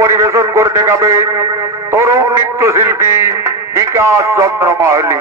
পরিবেশন করতে যাবে তরুণ নৃত্যশিল্পী বিকাশ চন্দ্র মাহালি।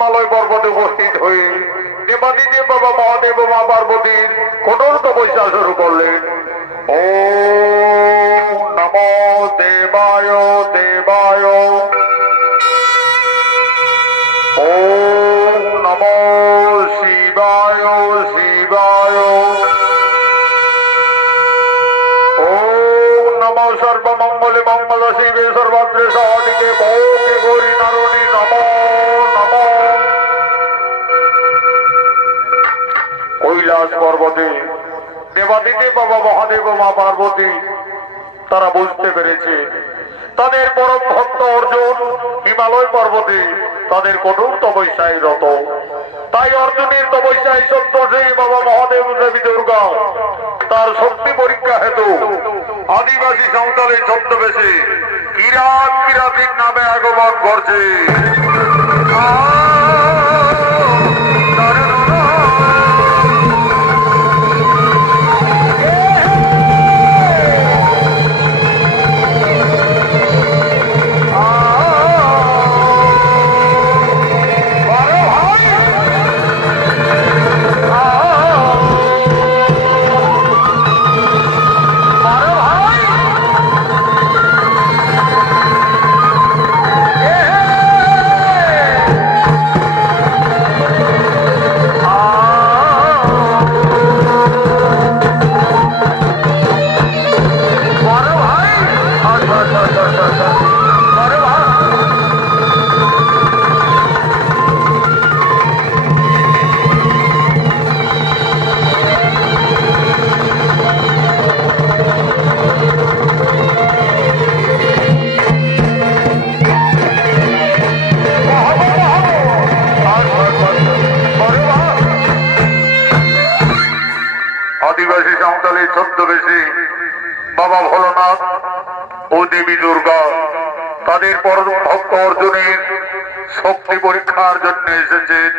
হিমালয় পর্বতে উপস্থিত হয়ে দেবাদিদেব বাবা মহাদেব ও মা পার্বতীর কঠোর তপস্যা শুরু করলেন। ও নমো দেবায় দেবায়, ও নমো শিবায় শিবায়, ও নমো সর্বমঙ্গলে মঙ্গল শিবে সর্বত্রে সহটিকে ভোগে গৌরী নারণী নমো নমো। কৈলাস পর্বতে দেবাদিদেব বাবা মহাদেব ও মা পার্বতী তারা বুঝতে পেরেছে তাদের পরম ভক্ত অর্জুন হিমালয় পর্বতে তাদের কঠোর তপস্যায় রত। তাই অর্জুনের তপস্যায় সন্তোষী বাবা মহাদেব দেবী দুর্গা তার শক্তি পরীক্ষা হেতু আদিবাসী সাঁওতালে ছদ্মবেশে কিরাত কিরাতির নামে আগমন করছে। আদিবাসী সাঁওতালে ছদ্মবেশে বাবা ভোলানাথ ও দেবী দুর্গা তাদের পরম ভক্ত অর্জুনের শক্তি পরীক্ষার জন্য এসেছেন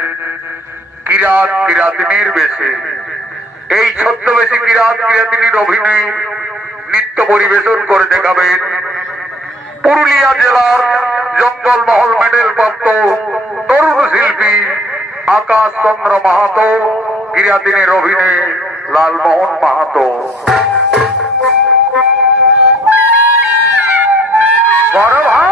কিরাত কিরাতিনীর বেশে। এই ছদ্মবেশী কিরাত কিরাতিনীর অভিনয় নৃত্য পরিবেশন করে দেখাবেন পুরুলিয়া জেলার জঙ্গলমহল মেডেল প্রাপ্ত তরুণ শিল্পী আকাশ চন্দ্র মাহাতো, কিরাতিনীর অভিনয়ে লালমোহন মাহাতো। বড় ভাই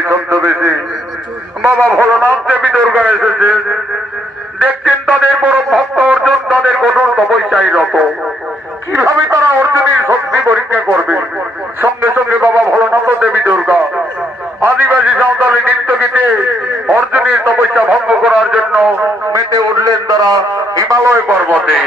মহাকালী ছদ্মবেশে বাবা ভোলানাথ দেবী দুর্গা এসেছে। দেখছেন তাদের পরম ভক্ত অর্জুন তাদের কঠোর তপস্যায় রত। কিভাবে তারা অর্জুনের শক্তি পরীক্ষা করবে? সঙ্গে সঙ্গে বাবা ভোলানাথ দেবী দুর্গা আদিবাসী সাঁওতালি নৃত্য গীতে অর্জুনের তপস্যা ভঙ্গ করার জন্য মেতে উঠলেন তারা হিমালয় পর্বতে।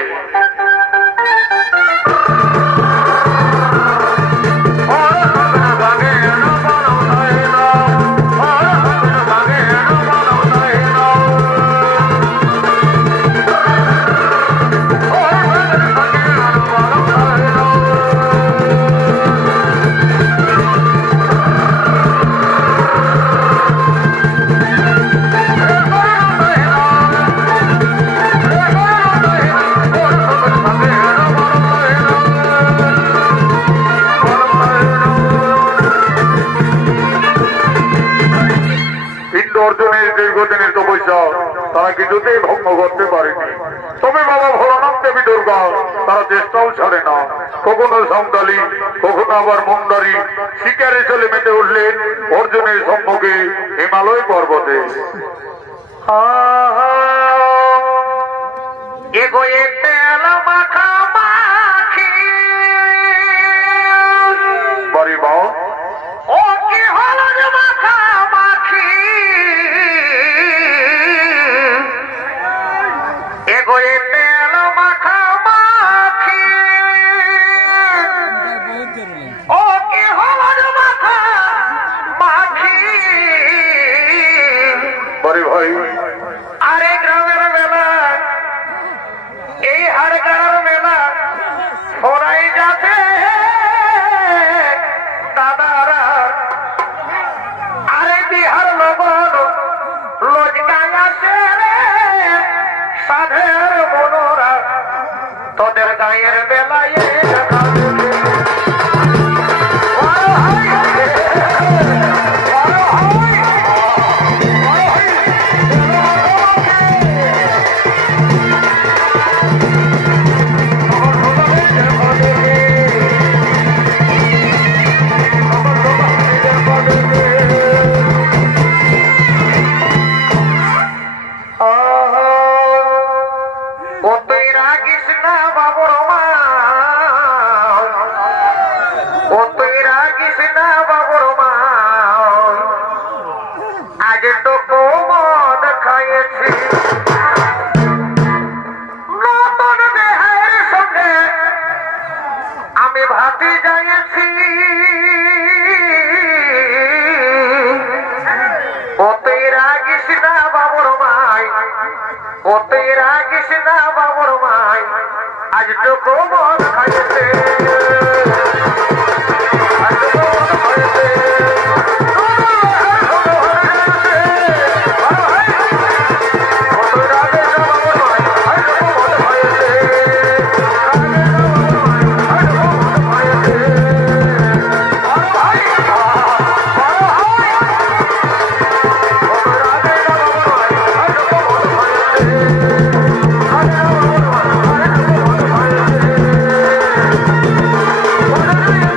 অর্জুনের দীর্ঘদিনের তপস্যা তারা কিছুতেই ভঙ্গ করতে পারেনি। তবে বাবা ভোলানাথ দেবী দুর্গা তারা চেষ্টাও ছাড়ে না। কখনো সাঁওতালি কখনো আবার মুন্ডারি শিকারে চলে মেতে উঠলেন অর্জুনের সম্মুখে হিমালয় পর্বতে। বাড়ি মা ভাই আরে গ্রামের মেলা এই হাড়গাড়ার মেলা ফোরাই যাচ্ছে দাদারা। আরে বিহার লগন লজকায় আছে রে সাধের মনোরা তোদের গায়ের বেলায় আমি ভাতি যাইছি ওতে রাগিস না বাবর মাই, ওতে রাগিস না বাবর মাই, আজ টুকু মদ খাইছে Hallelujah.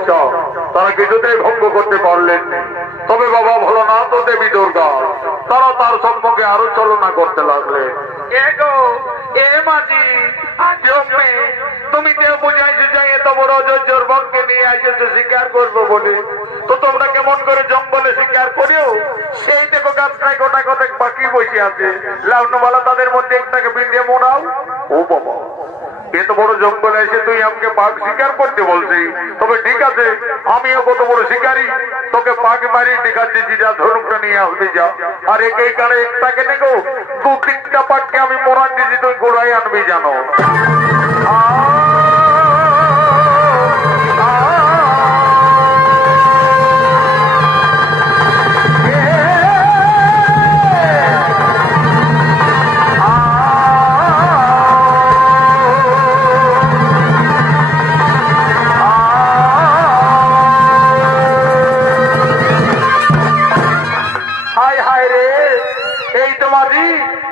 ইচ্ছা তারা কিছুতেই ভঙ্গ করতে পারলেন না। তবে বাবা ভোলানাথ ও দেবী দুর্গা তারা তার সম্মুখে আরো চলনা করতে লাগলেন। তুমি কেউ বুঝাইছো যে এত বড় অযোধ্যার ভক্তকে নিয়ে আসেছো শিকার করবো বলে, তো তোমরা কেমন করে জঙ্গলে শিকার করিও? সেই দেখো গাছটায় গোটা কতক পাখি বসে আছে, লাউনওয়ালা তাদের মধ্যে একটাকে বিঁধে মোড়াও। ও বাবা, এত বড় জঙ্গলে এসে তুই আমাকে বাঘ শিকার করতে বলছিস? তবে ঠিক আছে, আমিও কত বড় শিকারী, তোকে বাঘ মারি দেখাচ্ছি, যা ধনুকটা নিয়ে আসবি যা। আর এই কালে একটাকে নেগো দু তিনটা পাখকে আমি মোড়ান দিয়েছি, তুই গোড়ায় আনবি জানো।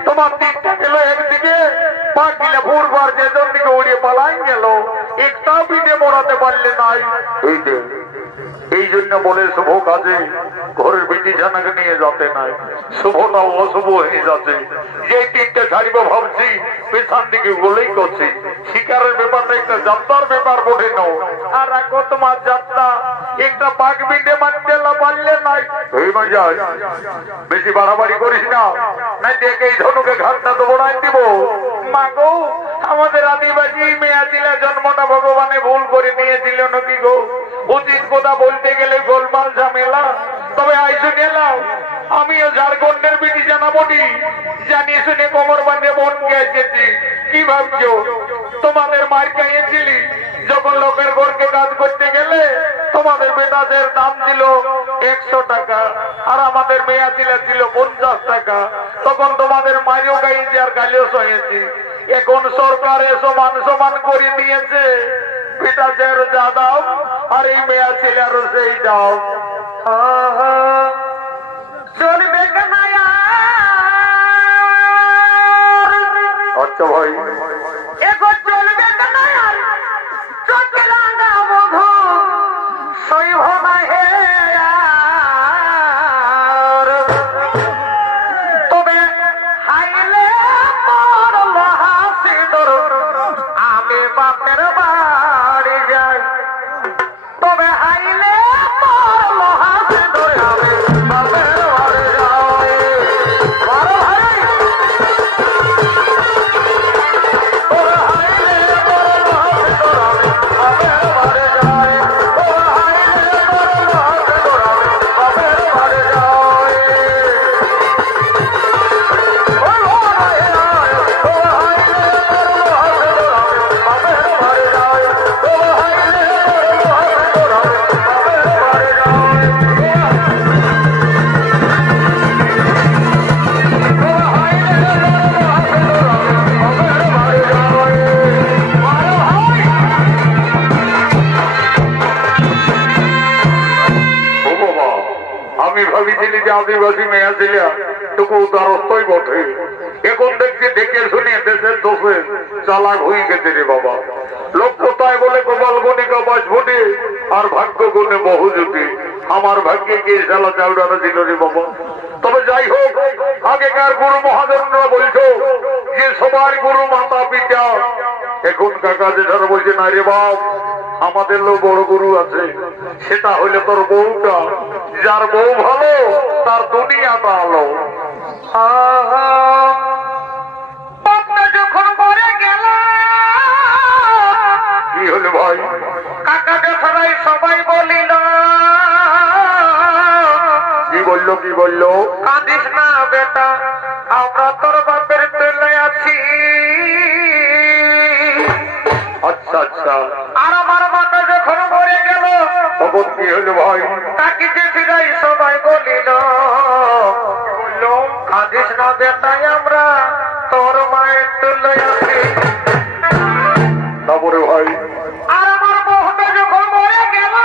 তোমার দিকটা গেল একদিকে, পাক দিলে ভোরবার যেজন দিকে উড়িয়ে পালাই গেল, একটাও পিঠে মোড়াতে পারলে নাই। এই জন্য বলে শুভ কাজে ঘরের বেটি জানাকে নিয়ে যেতে নাই, শুভটাও অশুভ হয়ে যাচ্ছে। যে তীরটা ছাড়িব ভাবছি পেছন দিকে বলেই করছি। শিকারের ব্যাপারটা একটা যাত্রার ব্যাপার বটে নাও। আর এখন তোমার যাত্রা একটা পাক বিঁধে মারতে পারলে নাই। এই মজা, বেশি বাড়াবাড়ি করিস না, না দেখে এই ধনুকে ঘাটটা তো বড়াই দিব। মাগো, আমাদের আদিবাসী মেয়া ছিল জন্মটা ভগবানে ভুল করে নিয়েছিল নাকি গো? উচিত কথা বলতে গেলে গোলমাল ঝামেলা। তবে আইসো গেলাম, আমিও ঝাড়খণ্ডের বিটি জানাবনি, জানিয়ে শুনে কোমর বাঁধে বোনকে এসেছি। কি ভাবছো তোমাদের মার খাইয়েছিলি? যখন লোকের ঘরকে কাজ করতে গেলে তোমাদের বেটাদের দাম ছিল 100 টাকা, আর আমাদের মেয়া ছিল 50 টাকা। তখন তোমাদের মারিও খাইয়েছি আর গালিও সহেছি। এখন সরকার সমান সমান করে দিয়েছে, বেটাদের যা দাম আর এই মেয়া ছেলেরও সেই দাম। চলবে কেনা? আচ্ছা ভাই, এখন চলবে কেনা? চট্টগ্রাম বধু সইব না হে। তবে হাইলে মরল হাসিদর আমি বাপের বাড়ি যাই। তবে হাইলে মরল হাসিদর আমি বাপের বাড়ি যাই। বড় ভাই, তবে হাইলে মরল হাসিদর আমি বাপের বাড়ি যাই। তবে হাইলে মরল হাসিদর আমি বাপের বাড়ি যাই। আমি ভাবিছিলি যে আদিবাসী মেয়া ছিল টুকু দ্বারস্থই বটে, এখন দেখছি দেখে শুনে দেশের দোষে চালাক হয়ে গেছে রে বাবা। লক্ষ্যতায় বলে কপাল গণিকা বাস ফুটে আর ভাগ্য গুণে বহু জুটি। আমার ভাগ্যে গিয়ে শালা চাউডাটা ছিল রে বাবা। তবে যাই হোক, আগেকার গুরু মহাজনরা বলছো যে সবার গুরু মাতা পিতা। এখন কাকা যেটা বলছে না রে বাপ, আমাদের লোক বড় গুরু আছে, সেটা হইলে তোর বউটা। যার বউ ভালো তার দুনিয়াটা আলো। যখন পরে গেল কি হলো ভাই? কাকা জেঠারাই সবাই বলিল। কি বললো? কি বললো? কাঁদিস না বেটা, আমরা তোর বাপের তুলে আছি। আচ্ছা আচ্ছা। আর আমার মাথা যখন মরে গেল তখন কি হলো ভাই? তাকে জেঠিরাই সবাই বলিল, কাঁদিস না বেটাই আমরা তোর মায়ের তুলে আছি। তারপরে ভাই? আর আমার বউটা যখন মরে গেল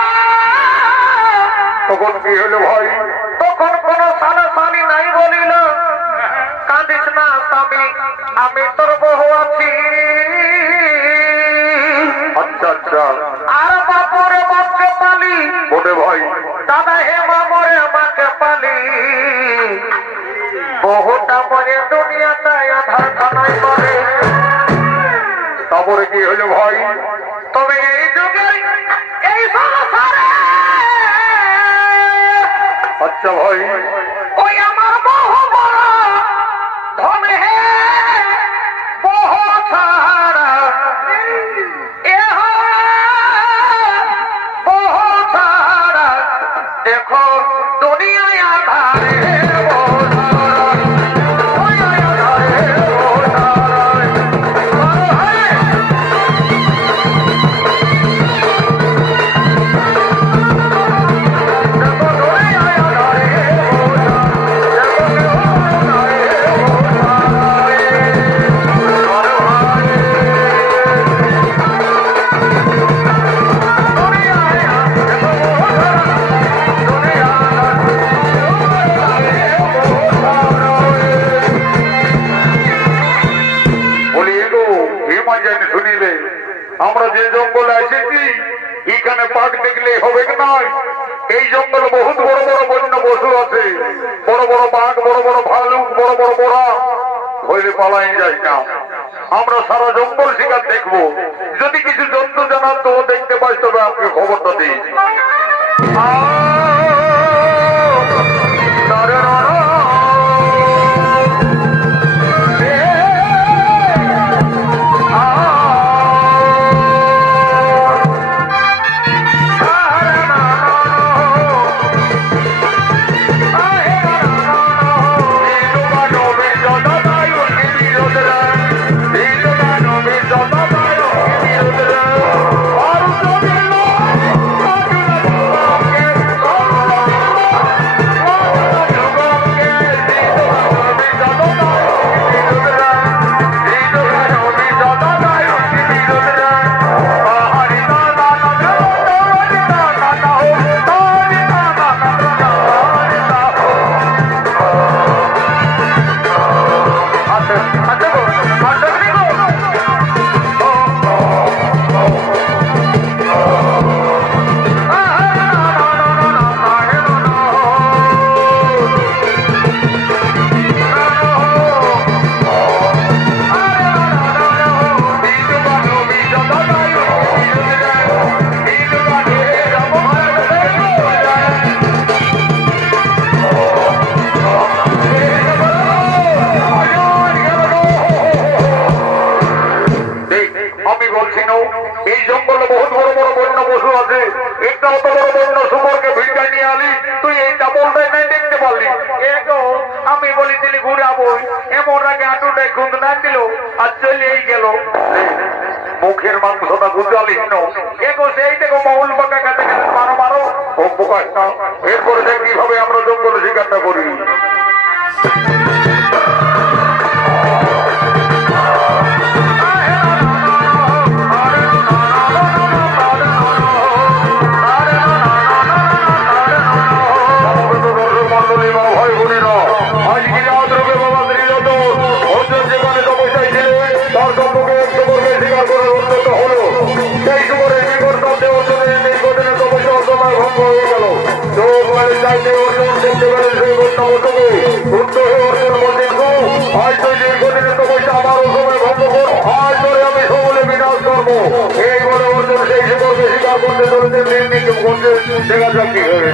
তখন কি হলো ভাই? তখন কোন সালাসালি নাই বলিল, কাঁদিস না স্বামী, আমি তোর বউ আছি। আচ্ছা আচ্ছা। আর বাপরে বাপকে পালি থাকে দুনিয়াটায় আধার খানায় করে। তারপরে কি হলো ভাই? তবে এই যুগে এই সংসারে আচ্ছা ভাই, ওই আমার বহু বড় ধন হে বহু ছাড়া এহ বহু ছাড়া দেখো দুনিয়ায় আধারে বহু ছাড়া, দুনিয়ায় আধারে বহু ছাড়া। বলি এগো হিমা জানি শুনিলে আমরা যে জঙ্গলে এসেছি এখানে বাঘ দেখলে হবে কি নয়? এই জঙ্গলে বহুত বড় বড় বন্য পশু আছে, বড় বড় বাঘ, বড় বড় ভালুক, বড় বড় বোরা, হইলে পালাই যায় না। আমরা সারা জঙ্গল শিকার দেখবো, যদি কিছু জন্তু জানার তো দেখতে পাই তবে আমাকে খবরটা দিই। আমি বলছি না এই জঙ্গলে বহুত বড় বড় বন্য পশু আছে, একটা অত বড় বন্য শুকরকে ভিড়টা নিয়ে আলি, তুই এই চাপলটাই নাই দেখতে পারলি? এগো আমি বলেছিলি ঘুরাবো, এমন আগে আটুটাই খুঁত না দিল আর চলেই গেল। মুখের মাংসটা গুজালিস না। এগো সেই দেখো মৌল পাকা কাছে কাছে মারো মারো। ও প্রকাশটা এরপরে দেখ কিভাবে আমরা জঙ্গলে শিকারটা করি। দেখা যাক কি হবে।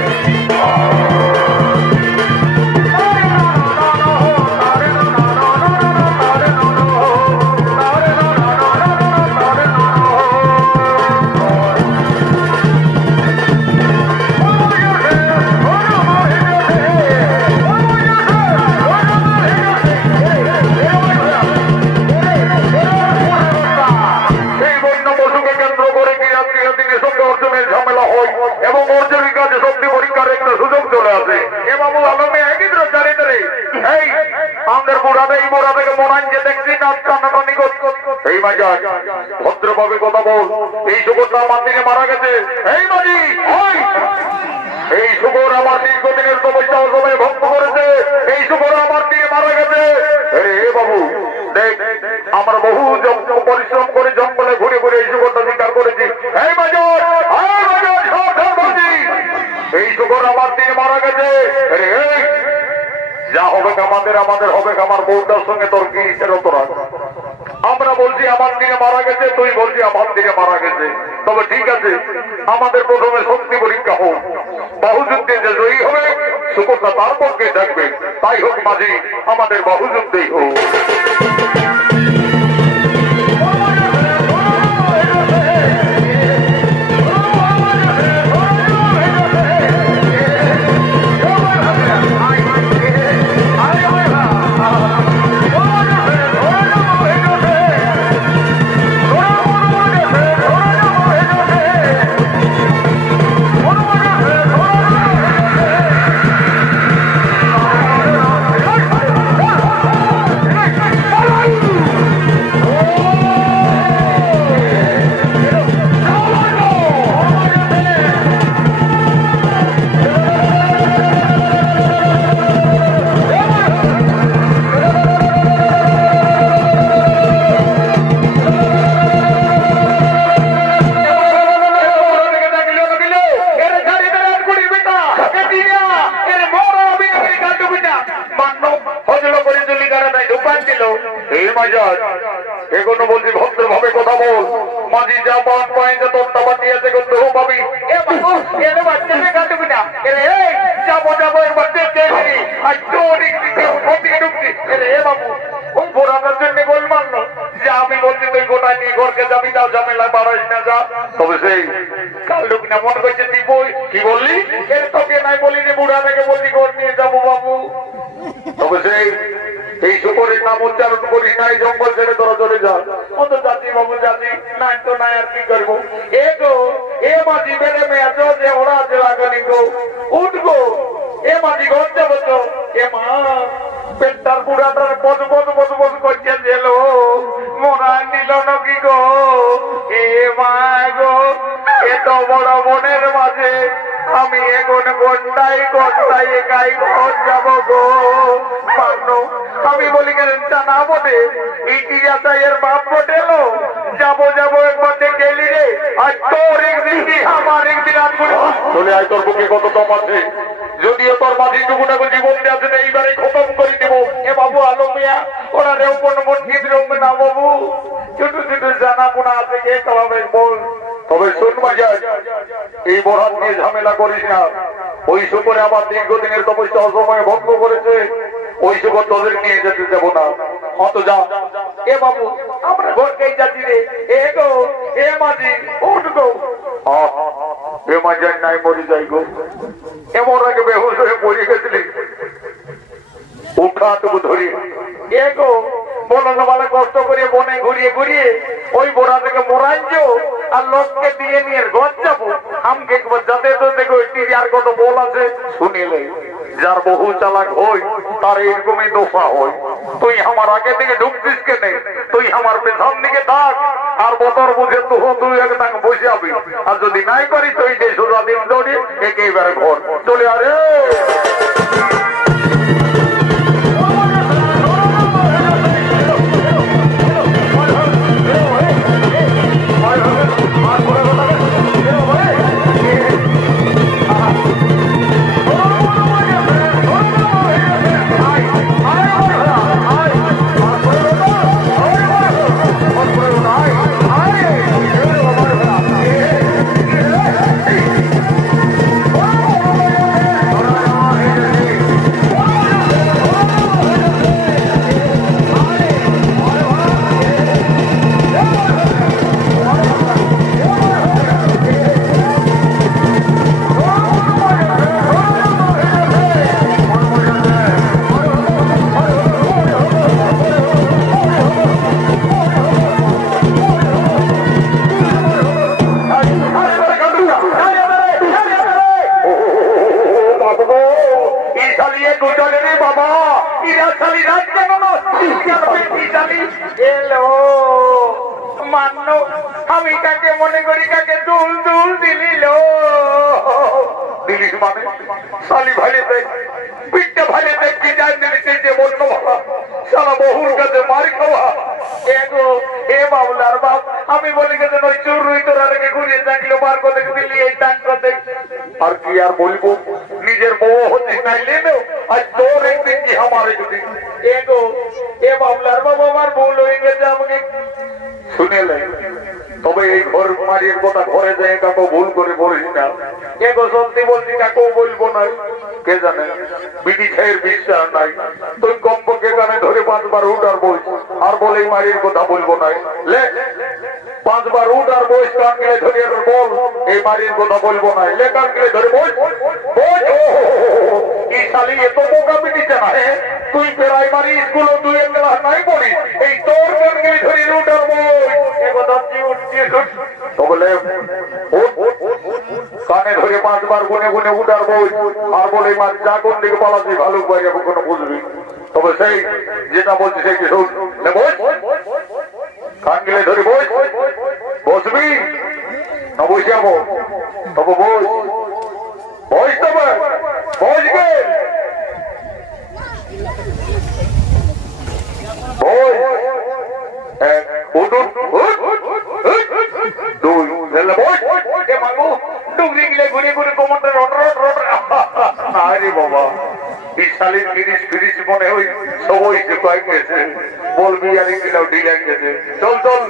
ঝামেলা হয় এবং অর্জনের কাজে শক্তি পরীক্ষার একটা সুযোগ চলে আসে। এ বাবু আলমে একই জানি ধরে এই আমাদের বুড়াতে এই বুড়া থেকে মনে যে দেখছি না টানাটানি এই বাজার ভদ্রভাবে কথা বল। এই শুকরটা আমার দিনে মারা গেছে। এই মাঝি এই শুকর আমার দীর্ঘদিনের তপস্যা সময় ভক্ত করেছে। এই শুকর আমার দিনে মারা গেছে। হে বাবু দেখ আমরা বহু পরিশ্রম করে জঙ্গলে ঘুরে ঘুরে এই শুকরটা শিকার করেছি। এই বাজার এই শুকর আমার দিনে মারা গেছে। যা হবে আমাদের আমাদের হবে আমার বউটার সঙ্গে তোর কি তোরা আমরা বলছি আমার দিনে মারা গেছে, তুই বলছি আমার দিনে মারা গেছে। তবে ঠিক আছে, আমাদের প্রথমে শক্তি পরীক্ষা হোক, বাহুযুদ্ধে যে জয়ী হবে শুকরটা তার পক্ষে থাকবে। তাই হোক মাঝি, আমাদের বাহুযুদ্ধেই হোক। এগুলো বলছি ভদ্রভাবে কথা বল। মাঝি যা পান পাই যে তোর টাকা নিয়েছে কিন্তু পাবি। যাবো যাবো এবার দেখে আর চোরিক ঢুকছি। বাবু ও বোরানোর জন্য গোল মারলো যে আমি বলছি তুই গোটা নিয়ে ঘরকে যাবি, তাও ঝামেলা বাড়াইস না যা। তবে সেই কাল ঢুক না মনে করছে তুই বই কি বললি, তোকে নাই বলিনি, বুড়া থেকে বলছি ঘর নিয়ে যাবো বাবু। তবে সেই এই শুকরের নাম উচ্চারণ করিস না, এই জঙ্গল ছেড়ে তোরা চলে যা। কত জাতি বাবু জাতি নাই তো নাই, আর কি করবো। এ গো এ মাঝি বেড়ে মেয়ে আছো যে ওরা আছে লাগানি গো, উঠবো এ মাঝি ঘর যাবো তো। এ মা পেটটার বুড়াটার বধ বধ বধ বধ করছে জেল মরা নিল নাকি গো। এ মা গো এত বড় বনের মাঝে আমি এখন ঘন্টায় ঘন্টায় একাই ঘর যাবো গো। মানো আমি বলি গেলেন না বটে ইটি যাতাইয়ের বাপ বটেলো, যাবো যাবো একবার দেখে এলি রে। আর তোর একদিন কি আমার একদিন আর চলে আয়, তোর বুকে কত দম আছে। যদিও তোর মাঝি টুকুটাকে জীবন আছে না, এইবারে খতম করে দিব। এ বাবু আলো মিয়া ওরা রেও কোনো মন কি রঙবে না বাবু, ছোট ছোট জানা গুণা আছে কে খাওয়াবে বল। তবে শোন বাজার, এই বরাত নিয়ে ঝামেলা করিস না। ওই শুকরে আমার দীর্ঘদিনের তপস্যা অসময়ে ভঙ্গ করেছে, ওই শুকর তোদের নিয়ে যেতে দেবো না। অত যা। এ বাবু আমরা ঘরকেই যাচ্ছি রে। এ গো এ মাঝি উঠ গো। এ মাঝার নাই মরি যাই গো, এমন আগে বেহুশ হয়ে পড়ে গেছিলি, উঠা তবু ধরি। এ গো বলো না বলে কষ্ট করে বনে ঘুরিয়ে ঘুরিয়ে ওই বোরা থেকে মোরাঞ্জো আর লোককে দিয়ে নিয়ে ঘর যাবো। আমকে একবার যাতে তো দেখো টিভি আর কত বল আছে শুনিলে, যার বহু চালাক হই তার এরকমই দোষা হয়। তুই আমার আগে থেকে ঢুকছিস কেনে, তুই আমার পেছন দিকে থাক আর বতর বুঝে তুই একদম বসে যাবি। আর যদি নাই পারিস তুই যে সোজা দিন দৌড়ি একেবারে ঘর চলে আরে। আমি কাকে মনে করি কাকে দুল দুল দিলিল দিলিস মানে শালি ভালে দেখ পিঠটা ভালে দেখ কি জান দিলিস যে বন্য ভালা সারা বহুর কাছে মার খাওয়া। এগো এ বাবুলার বাপ আমি বলি গেছে ওই চুর রুই তোরা রেখে ঘুরিয়ে থাকলো বার করতে দিলি এই টাক করতে আর কি আর বলবো। নিজের বউ হচ্ছিস নাইলে না আজ তোর একদিন কি আমার একদিন এগো এ বাবলার বাবা আমার ভুল হয়ে গেছে আমাকে শুনে লাই তবে এই ঘর মারির কথা ঘরে যায় কাকু ভুল করে বলিস না এগো সত্যি বলছি কাকু বলবো না কে জানে বিটি ছাইয়ের বিশ্বাস নাই তুই কমপক্ষে গানে ধরে 5 বার উঠ আর বইস আর বলেই মারির কথা বলবো না লে 5 বার উঠ আর বইস কান গেলে ধরে আর বল এই মারির কথা বলবো না লে কান গেলে ধরে বইস বইস এই শালি এত বোকা বিটি জানা তুই প্রাইমারি স্কুলে তুই ক্লাস নাই পড়িস এই তোর কান গেলে ধরে উঠ আর বইস এ কথা কি উঠছিস তবে কানে ধরে 5 বার গুনে গুনে উঠার বই আর বলে মার যা কোন দিকে পালাচ্ছি ভালুক ভাই এখন কোনো বুঝবি তবে সেই যেটা বলছি সেই কি শোন কান গেলে ধরে বই বসবি না বসে যাবো তবে বই বস তবে বসবে বই এক উঠুন দুই বই মাগো ডুগরি গিলে ঘুরে ঘুরে কোমরটা রট রট রট আরে বাবা বিশালির ফিরিস ফিরিস মনে হই সবই সে কয়েক গেছে বলবি আর গিলাও ঢিলাই গেছে চল চল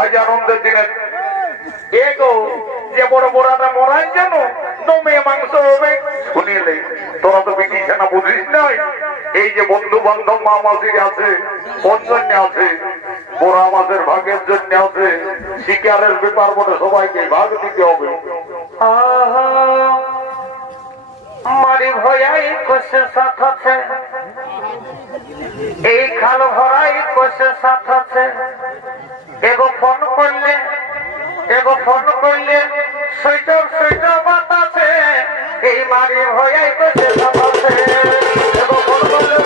আজ আনন্দের দিনে এগো যে বড় বড়াটা মরাই জানো দমে মাংস হবে শুনিলে তোরা তো বিটিছে না বুঝিস নাই এই যে বন্ধু বান্ধব মা মাসি আছে ওর জন্য আছে বড়া মাছের ভাগের জন্য আছে শিকারের ব্যাপার বলে সবাইকে ভাগ দিতে হবে মারি ভয়াই কোষে সাথ আছে এই খাল ভরাই কোষে সাথ আছে এগো ফোন করলে সুইটার বাতাসে এই মারি ভয়াই কোষে সাথ আছে এগো ফোন করলে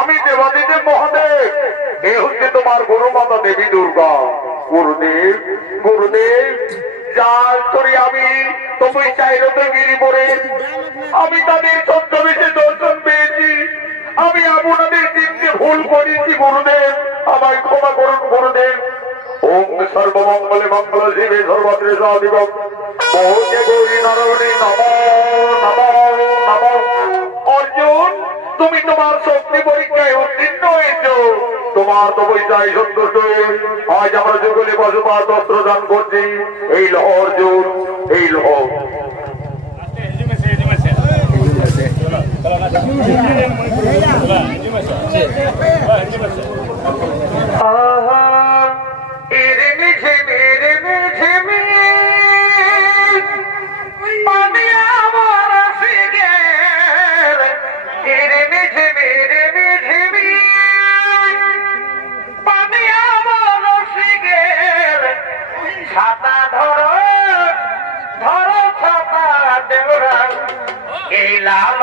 আমি দেবাদিদেব মহাদেব এ হচ্ছে তোমার গুরু মাতা দেবী দুর্গা গুরুদেব গুরুদেব যার করে আমি তুমি চাইরতে গিরি পড়ে আমি তাদের ছদ্মবেশে দর্শন পেয়েছি আমি আপনাদের চিনতে ভুল করেছি গুরুদেব আমায় ক্ষমা করুন গুরুদেব ওম সর্বমঙ্গলে মঙ্গল শিবে সর্বত্রে সাধিবম বহুকে গৌরী নারায়ণী নমো নমো নমো অর্জুন তুমি তোমার শক্তি পরীক্ষায় উত্তীর্ণ হয়েছ তোমার তো পয়সায় সন্তুষ্ট হয়ে আজ আমরা যুগলে বসবাস অস্ত্র দান করছি এই লহ অর্জুন এই লহ ছাতা ধরো ছাতা দেবরা এই লাল